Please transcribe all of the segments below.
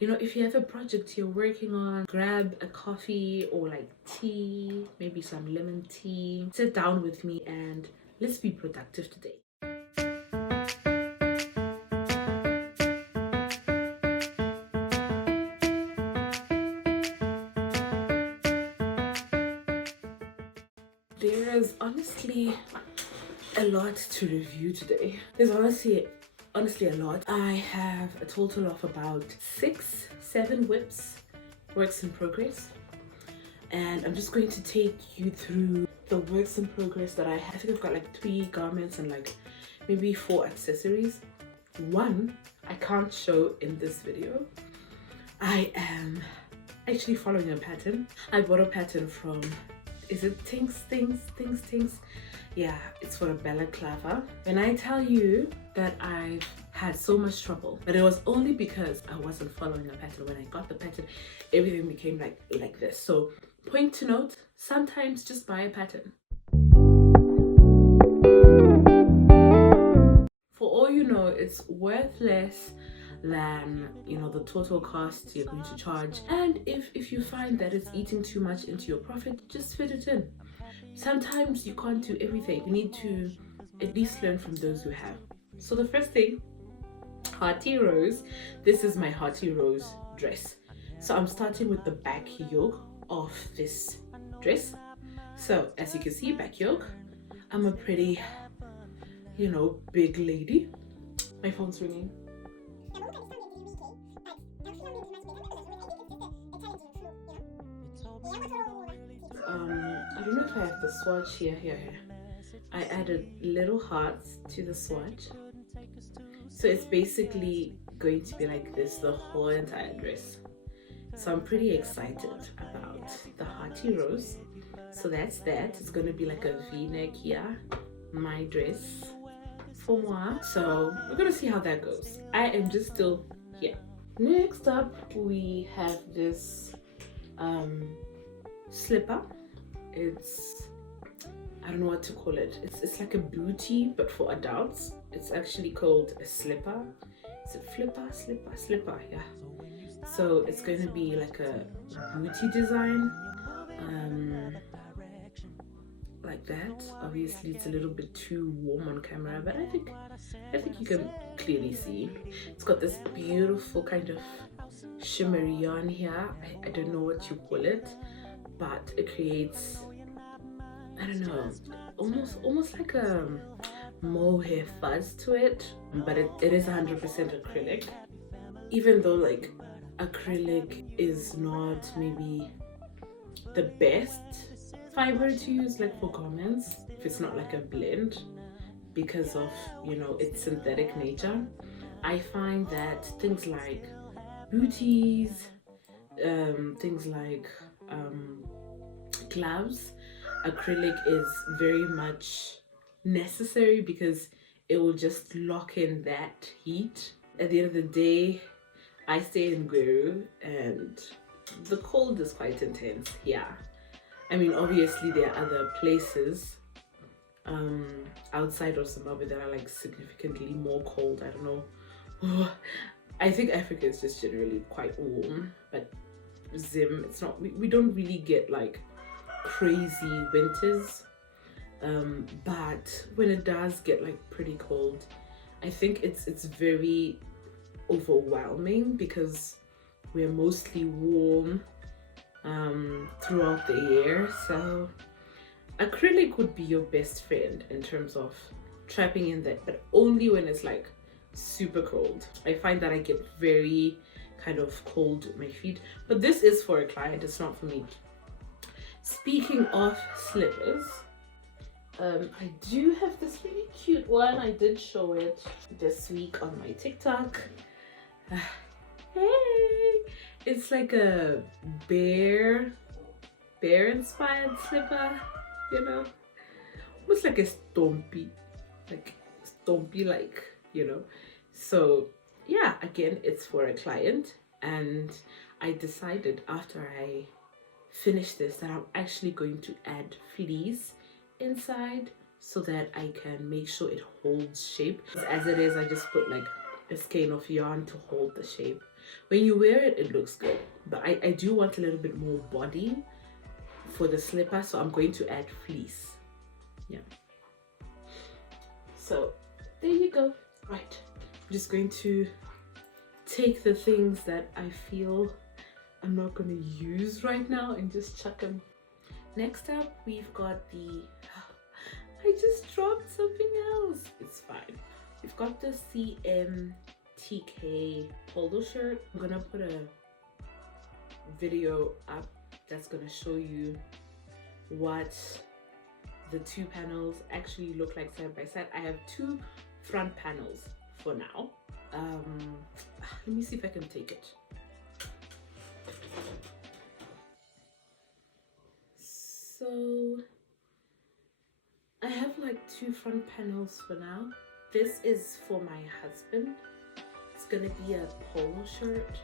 You know, if you have a project you're working on, grab a coffee or like tea, maybe some lemon tea. Sit down with me and let's be productive today. There is honestly a lot to review today. There's honestly a lot. I have a total of about 7 whips, works in progress, and I'm just going to take you through the works in progress that I have. I think I've got like 3 garments and like maybe 4 accessories. One I can't show in this video. I am actually following a pattern. I bought a pattern from, is it Things? Yeah, it's for a balaclava. When I tell you that I've had so much trouble, but it was only because I wasn't following a pattern. When I got the pattern, everything became like this. So point to note, sometimes just buy a pattern. For all you know, it's worth less than, you know, the total cost you're going to charge. And if you find that it's eating too much into your profit, just fit it in. Sometimes you can't do everything. You need to at least learn from those who have. So the first thing, Hearty Rose. This is my Hearty Rose dress. So I'm starting with the back yoke of this dress. So as you can see, back yoke. I'm a pretty, you know, big lady. My phone's ringing. I don't know if I have the swatch here. I added little hearts to the swatch. So it's basically going to be like this the whole entire dress. So I'm pretty excited about the Hearty Rose. So that's that. It's going to be like a v-neck here. My dress for moi. So we're going to see how that goes. I am just still here. Next up, we have this slipper. It's, I don't know what to call it. It's like a bootie, but for adults. It's actually called a slipper. Is it slipper? Yeah. So it's going to be like a bootie design, like that. Obviously, it's a little bit too warm on camera, but I think you can clearly see. It's got this beautiful kind of shimmery yarn here. I don't know what you call it, but it creates, I don't know, almost like a mohair fuzz to it, but it is 100% acrylic. Even though like acrylic is not maybe the best fiber to use like for garments, if it's not like a blend, because of, you know, its synthetic nature. I find that things like booties, things like gloves, acrylic is very much necessary because it will just lock in that heat. At the end of the day, I stay in Gweru and the cold is quite intense here. I mean, obviously there are other places outside of Zimbabwe that are like significantly more cold. I don't know. I think Africa is just generally quite warm, but Zim, it's not, we don't really get like crazy winters, but when it does get like pretty cold, I think it's very overwhelming because we're mostly warm throughout the year. So acrylic would be your best friend in terms of trapping in that, but only when it's like super cold. I find that I get very kind of cold with my feet, but this is for a client, it's not for me. Speaking of slippers, I do have this really cute one. I did show it this week on my TikTok. Hey, it's like a bear inspired slipper, you know, almost like a stompy, like, you know. So yeah, again, it's for a client, and I decided after I finish this that I'm actually going to add fleece inside so that I can make sure it holds shape. As it is, I just put like a skein of yarn to hold the shape. When you wear it, it looks good, but I do want a little bit more body for the slipper, so I'm going to add fleece. Yeah, so there you go. Right, I'm just going to take the things that I feel I'm not going to use right now and just chuck them. Next up, we've got the I just dropped something else. It's fine. We've got the CMTK polo shirt. I'm gonna put a video up that's gonna show you what the two panels actually look like side by side. I have two front panels for now. Let me see if I can take it. So I have like two front panels for now. This is for my husband. It's gonna be a polo shirt.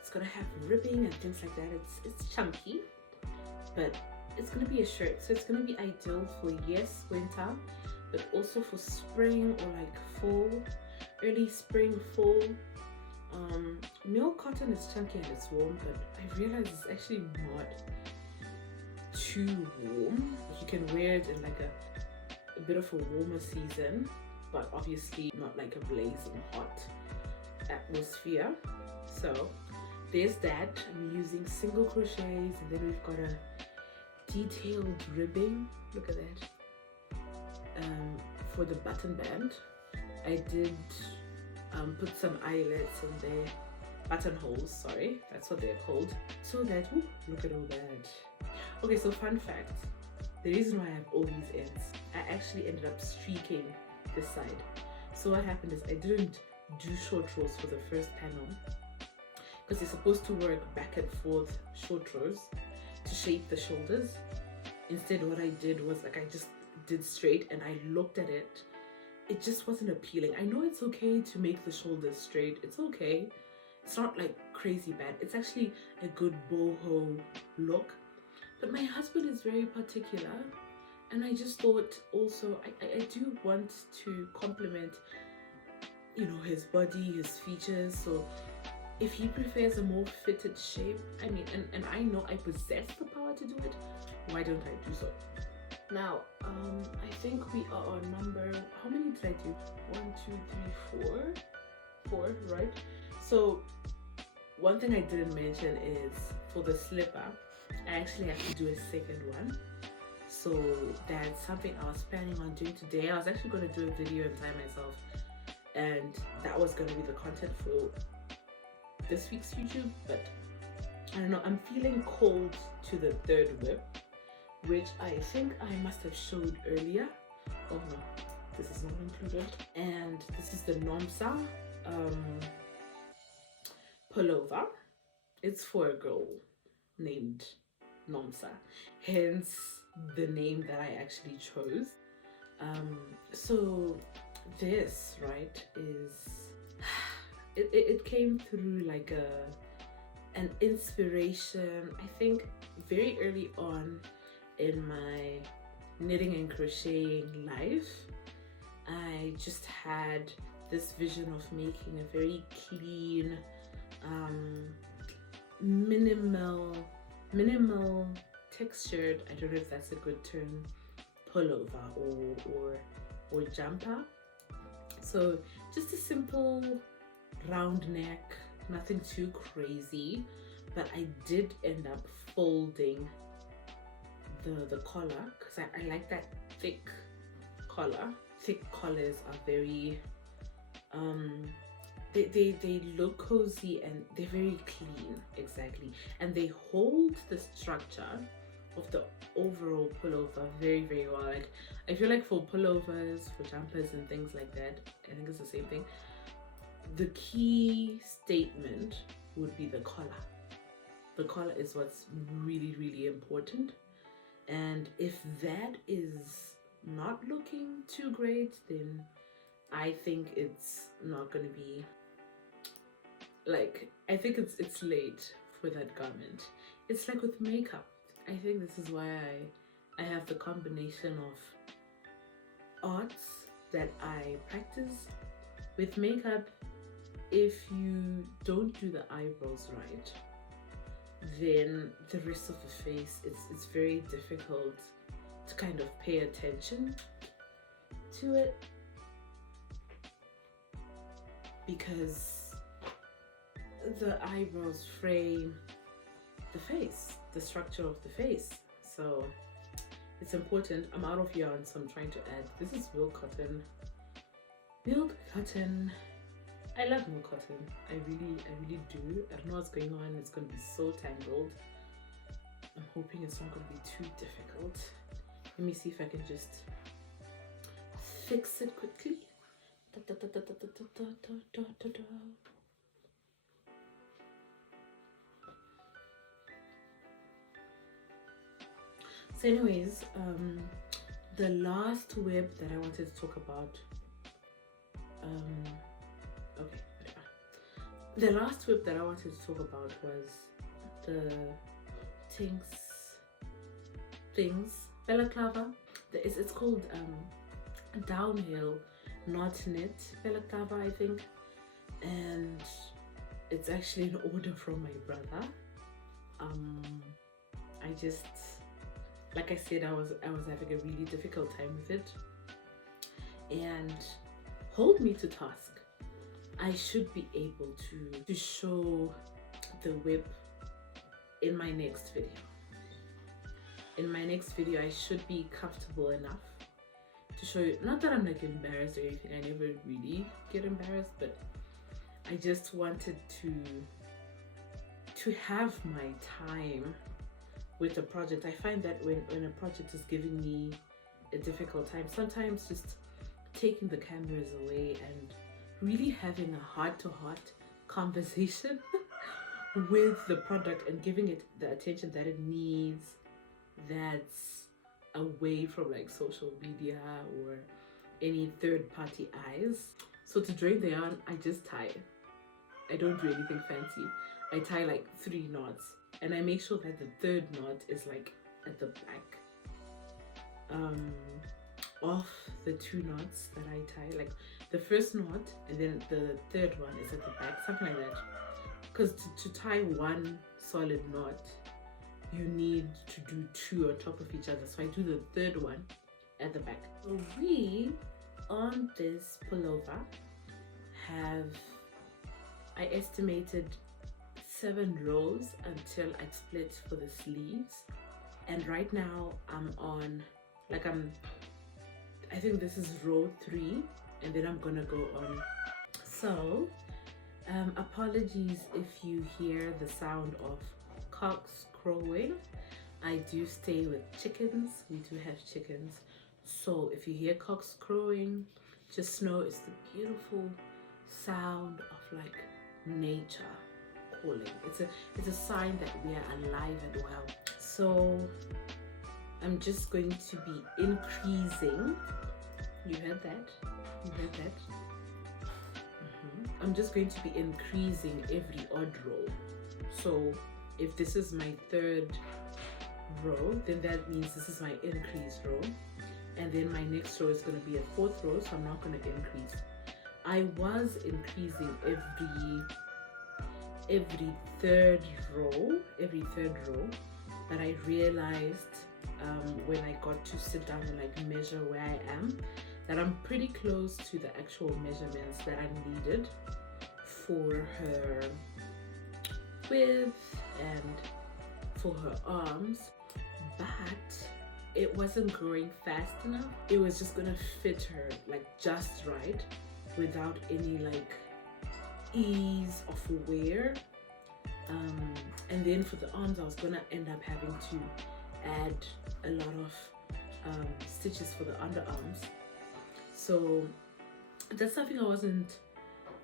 It's gonna have ribbing and things like that. It's chunky, but it's gonna be a shirt, so it's gonna be ideal for, yes, winter, but also for spring or like fall, early spring, fall. Milk cotton is chunky and it's warm, but I realize it's actually not too warm. You can wear it in like a bit of a warmer season, but obviously not like a blazing hot atmosphere. So there's that. I'm using single crochets, and then we've got a detailed ribbing. Look at that. For the button band, I did put some eyelets in there, buttonholes, sorry, that's what they're called, so that, ooh, look at all that. Okay, so fun fact, the reason why I have all these ends, I actually ended up streaking this side. So what happened is I didn't do short rows for the first panel because you're supposed to work back and forth short rows to shape the shoulders. Instead, what I did was like I just did straight, and I looked at it. It just wasn't appealing. I know it's okay to make the shoulders straight. It's okay. It's not like crazy bad. It's actually a good boho look. But my husband is very particular, and I just thought also I do want to compliment, you know, his body, his features. So if he prefers a more fitted shape, I mean, and I know I possess the power to do it, why don't I do so? Now, I think we are on number, how many did I do? 1, 2, 3, 4. 4, right? So one thing I didn't mention is for the slipper, I actually have to do a second one. So that's something I was planning on doing today. I was actually going to do a video and tie myself, and that was going to be the content for this week's YouTube, but I don't know, I'm feeling cold to the third whip, which I think I must have showed earlier. Oh no, this is not included. And this is the Nomsa pullover. It's for a girl named Nomsa, hence the name that I actually chose. So this, right, is it came through like an inspiration, I think, very early on in my knitting and crocheting life. I just had this vision of making a very clean, minimal textured, I don't know if that's a good term, pullover or jumper. So just a simple round neck, nothing too crazy, but I did end up folding the collar because I like that thick collar. Thick collars are very they look cozy and they're very clean, exactly, and they hold the structure of the overall pullover very, very well. Like, I feel like for pullovers, for jumpers and things like that, I think it's the same thing, the key statement would be the collar. The collar is what's really, really important, and if that is not looking too great, then I think it's not going to be, like, I think it's late for that garment. It's like with makeup. I think this is why I have the combination of arts that I practice with makeup if you don't do the eyebrows right, then the rest of the face, it's very difficult to kind of pay attention to it, because the eyebrows frame the face, the structure of the face. So it's important. I'm out of yarn, so I'm trying to add, this is Milk Cotton. Milk Cotton. I love Milk Cotton. I really do. I don't know what's going on. It's going to be so tangled. I'm hoping it's not going to be too difficult. Let me see if I can just fix it quickly. So anyways, the last web that I wanted to talk about, okay, whatever. The last web that I wanted to talk about was the things balaclava. It's called Downhill Knot Knit balaclava, I think, and it's actually an order from my brother. I just, like I said, I was having a really difficult time with it, and hold me to task. I should be able to show the whip in my next video. In my next video, I should be comfortable enough to show you. Not that I'm like embarrassed or anything, I never really get embarrassed, but I just wanted to have my time with a project. I find that when a project is giving me a difficult time, sometimes just taking the cameras away and really having a heart-to-heart conversation with the product and giving it the attention that it needs, that's away from like social media or any third-party eyes. So to drain the yarn, I just tie. I don't do anything fancy. I tie like 3 knots, and I make sure that the 3rd knot is like at the back of the 2 knots that I tie. Like the 1st knot and then the 3rd one is at the back, something like that. Because to tie 1 solid knot, you need to do 2 on top of each other. So I do the 3rd one at the back. So we, on this pullover, have, I estimated 7 rows until I split for the sleeves. And right now I'm on, like I think this is row 3, and then I'm gonna go on. So apologies if you hear the sound of cocks crowing. I do stay with chickens. We do have chickens, so if you hear cocks crowing, just know it's the beautiful sound of like nature calling. It's a sign that we are alive and well. So I'm just going to be increasing. You heard that? You heard that? I'm just going to be increasing every odd row. So if this is my 3rd row, then that means this is my increased row, and then my next row is going to be a 4th row, so I'm not going to increase. I was increasing every third row, but I realized when I got to sit down and like measure where I am, that I'm pretty close to the actual measurements that I needed for her width and for her arms, but it wasn't growing fast enough. It was just gonna fit her like just right without any like ease of wear. And then for the arms, I was gonna end up having to add a lot of stitches for the underarms. So that's something I wasn't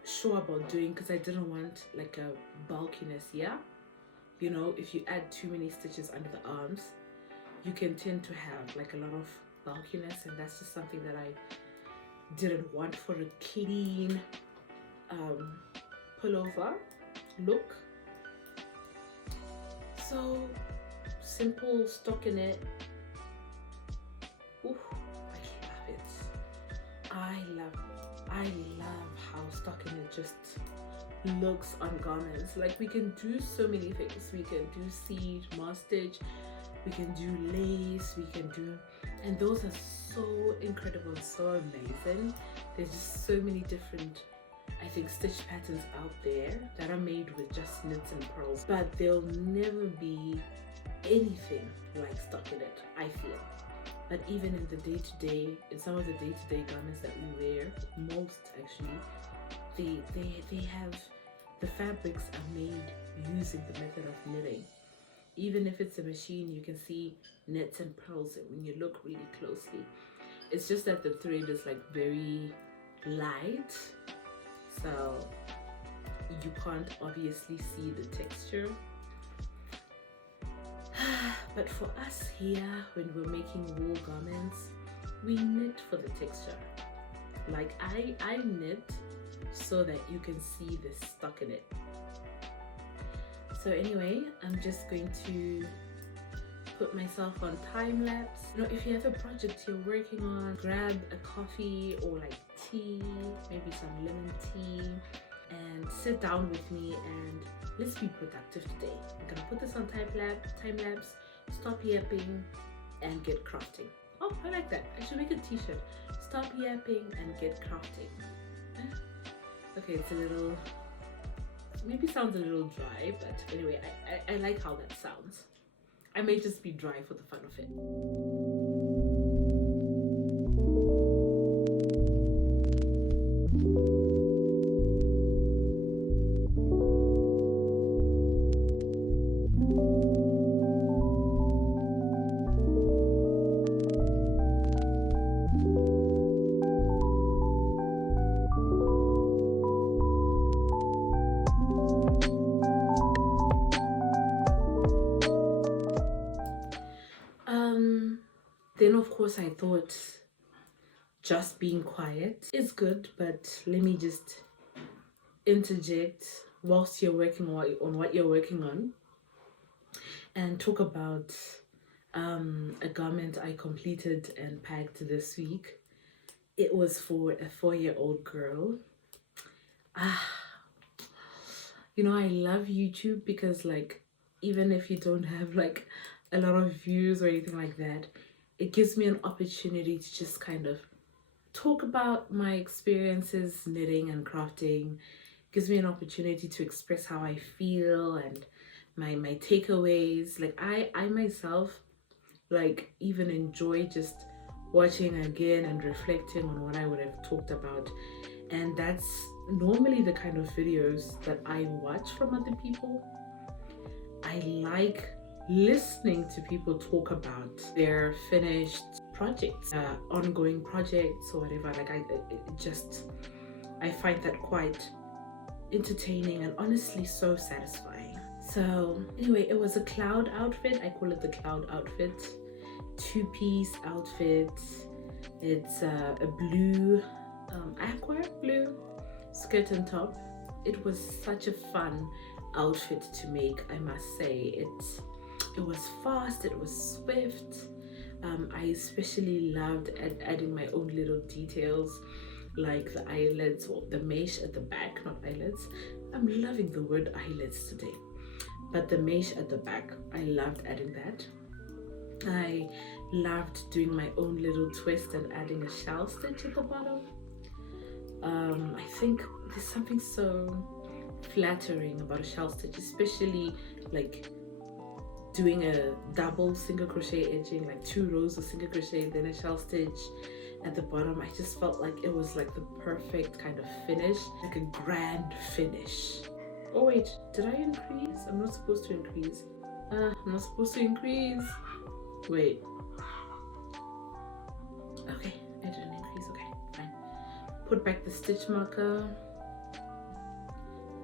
sure about doing, because I didn't want like a bulkiness here. You know, if you add too many stitches under the arms, you can tend to have like a lot of bulkiness, and that's just something that I didn't want for a clean pullover look. So simple stockinette. Ooh, I love it. I love how stockinette just looks on garments. Like, we can do so many things. We can do seed, mass stitch, we can do lace, we can do, and those are so incredible, so amazing. There's just so many different, I think, stitch patterns out there that are made with just knits and pearls, but there'll never be anything like Stockinette, I feel. But even in the day-to-day, in some of the day-to-day garments that we wear, most actually, they have, the fabrics are made using the method of knitting. Even if it's a machine, you can see knits and pearls when you look really closely. It's just that the thread is like very light, so you can't obviously see the texture. But for us here, when we're making wool garments, we knit for the texture. Like, I knit so that you can see the stockinette. So anyway, I'm just going to put myself on time lapse. You know, if you have a project you're working on, grab a coffee or like tea, maybe some lemon tea, and sit down with me and let's be productive today. I'm gonna put this on time lapse, stop yapping and get crafting. Oh, I like that. I should make a t-shirt. Stop yapping and get crafting. Okay, it's a little, maybe sounds a little dry, but anyway, I like how that sounds. I may just be dry for the fun of it. Then of course I thought just being quiet is good, but let me just interject whilst you're working on what you're working on and talk about a garment I completed and packed this week. It was for a 4-year-old girl. You know, I love YouTube because, like, even if you don't have like a lot of views or anything like that, it gives me an opportunity to just kind of talk about my experiences knitting and crafting. It gives me an opportunity to express how I feel and my takeaways. Like, I myself, like, even enjoy just watching again and reflecting on what I would have talked about. And that's normally the kind of videos that I watch from other people. I like listening to people talk about their finished projects, ongoing projects or whatever. Like, I find that quite entertaining and honestly so satisfying. So anyway, it was a cloud outfit. I call it the cloud outfit. 2-piece outfit. It's a blue, aqua blue skirt and top. It was such a fun outfit to make, I must say. It was fast, it was swift. I especially loved adding my own little details, like the eyelets or the mesh at the back, not eyelets. I'm loving the word eyelets today. But the mesh at the back, I loved adding that. I loved doing my own little twist and adding a shell stitch at the bottom. I think there's something so flattering about a shell stitch, especially like doing a double single crochet edging, like 2 rows of single crochet, then a shell stitch at the bottom. I just felt like it was like the perfect kind of finish, like a grand finish. Oh wait, did I increase? I'm not supposed to increase. I'm not supposed to increase. Wait. Okay, I didn't increase. Okay, fine. Put back the stitch marker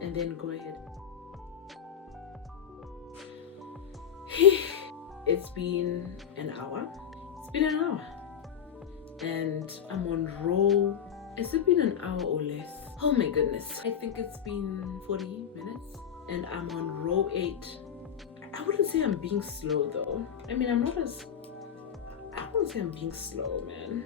and then go ahead. It's been an hour. It's been an hour. And I'm on roll. Has it been an hour or less? Oh my goodness. I think it's been 40 minutes. And I'm on row 8. I wouldn't say I'm being slow though. I mean, I wouldn't say I'm being slow, man.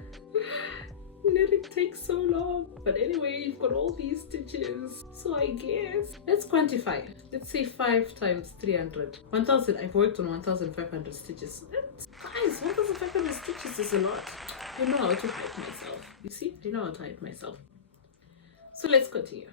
knitting takes so long. But anyway, you've got all these stitches. So I guess let's quantify. Let's say 5 times 300. 1000. I've worked on 1500 stitches. Guys, 1500 stitches is a lot. I know how to hype myself. You see? I know how to hype myself. So let's continue.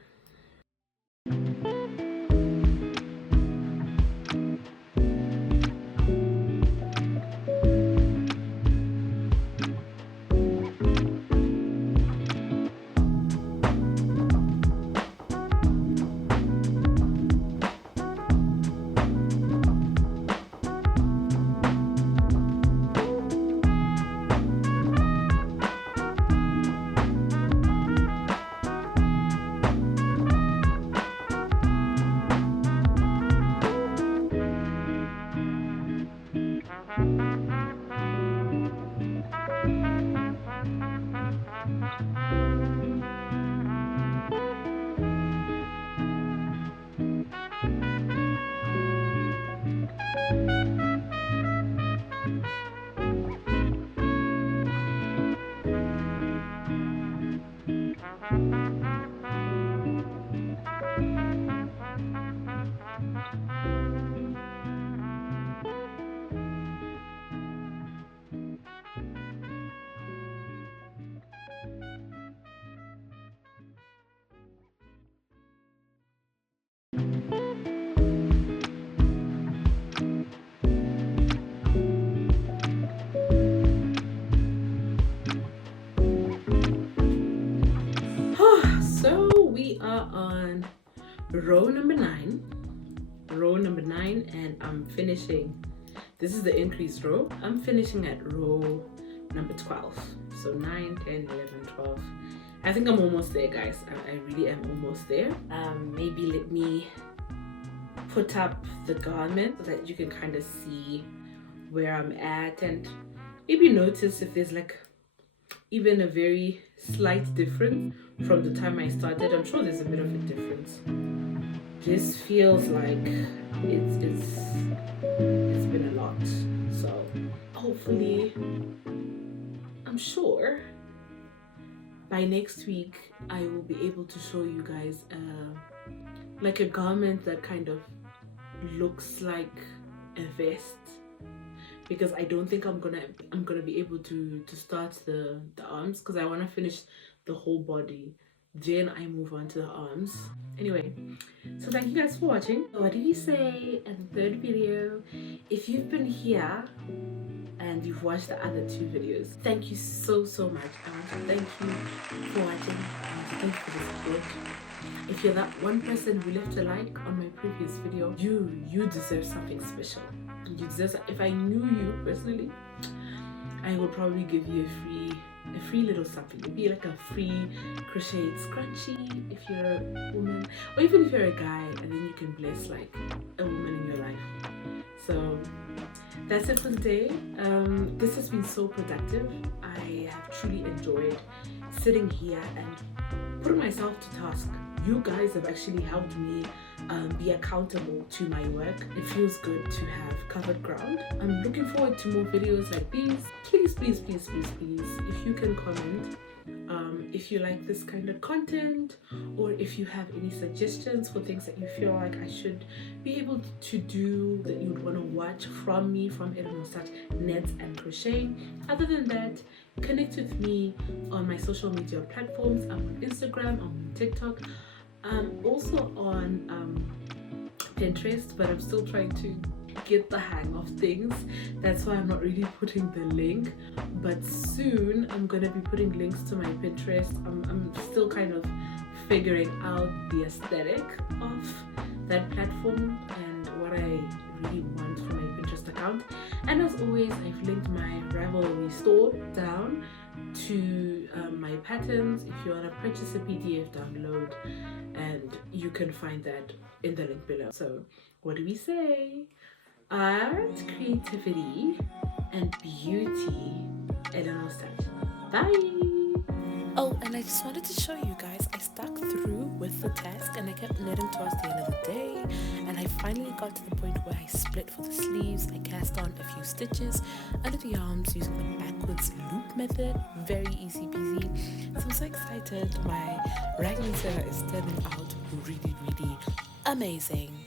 So we are on row number 9. Row number 9, and I'm finishing. This is the increased row. I'm finishing at row number 12. So 9, 10, 11, 12. I think I'm almost there, guys. I really am almost there. Maybe let me put up the garment so that you can kind of see where I'm at, and maybe notice if there's like even a very slight difference from the time I started. I'm sure there's a bit of a difference. This feels like it's been a lot. So hopefully, I'm sure by next week I will be able to show you guys like a garment that kind of looks like a vest, because I don't think I'm gonna be able to start the arms, because I want to finish the whole body, then I move on to the arms. Anyway, so thank you guys for watching. What did you say at the third video? If you've been here and you've watched the other 2 videos, thank you so much. I want to thank you for watching. I want to thank you for the support. If you're that one person who left a like on my previous video, you deserve something special. You deserve. If I knew you personally, I would probably give you a free little something. It'd be like a free crocheted scrunchie if you're a woman, or even if you're a guy, and then you can bless like a woman in your life. So that's it for today. This has been so productive. I have truly enjoyed sitting here and putting myself to task. You guys have actually helped me be accountable to my work. It feels good to have covered ground. I'm looking forward to more videos like these. Please, if you can comment if you like this kind of content, or if you have any suggestions for things that you feel like I should be able to do, that you would want to watch from me, from Eden Moustache Knits and Crocheting. Other than that, connect with me on my social media platforms. I'm on Instagram, I'm on TikTok, I'm also on Pinterest, but I'm still trying to get the hang of things. That's why I'm not really putting the link, but soon I'm gonna be putting links to my Pinterest. I'm still kind of figuring out the aesthetic of that platform and what I really want from my Pinterest account. And as always, I've linked my Ravelry store down to my patterns if you want to purchase a PDF download, and you can find that in the link below. So what do we say? Art, creativity, and beauty. Eden Moustache. Bye! Oh, and I just wanted to show you guys, I stuck through with the task and I kept knitting towards the end of the day, and I finally got to the point where I split for the sleeves. I cast on a few stitches under the arms using the backwards loop method. Very easy peasy. So I'm so excited. My Ragni Sarah is turning out really, really amazing.